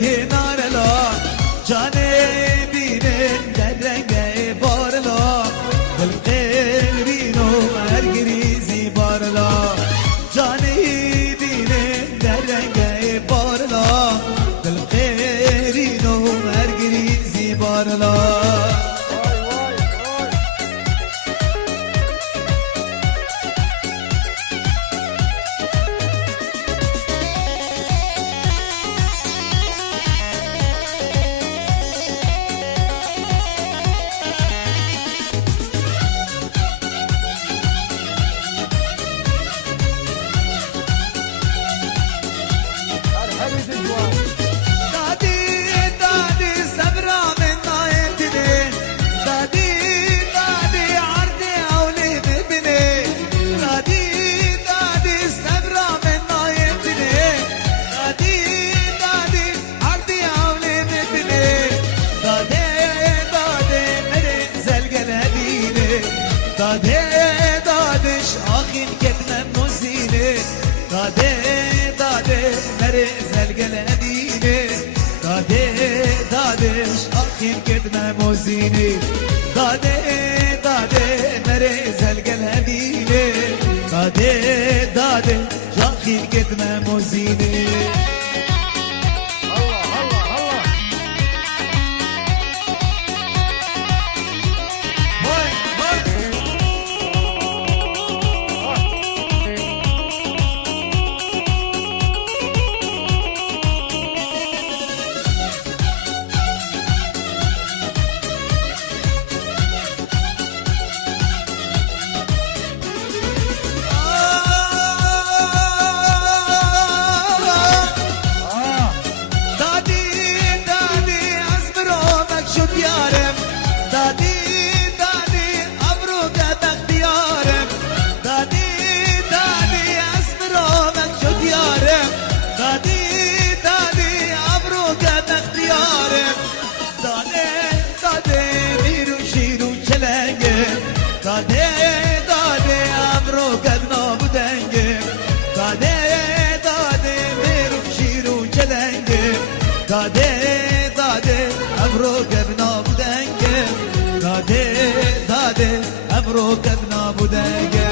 هنارلا جاني بينن درنگه بارلا بالقرينو مرگريزي بارلا جاني بينن درنگه بارلا بالقرينو مرگريزي بارلا دادش آخین کتنه موزینه داده مره زلگل دینه دادش آخین کتنه موزینه داده مره زلگل دینه داده آخین کتنه موزینه داده ابرو قدنا بودنگه داده میرو شیرو چلنگه داده ابرو قدنا بودنگه داده ابرو قدنا بودنگه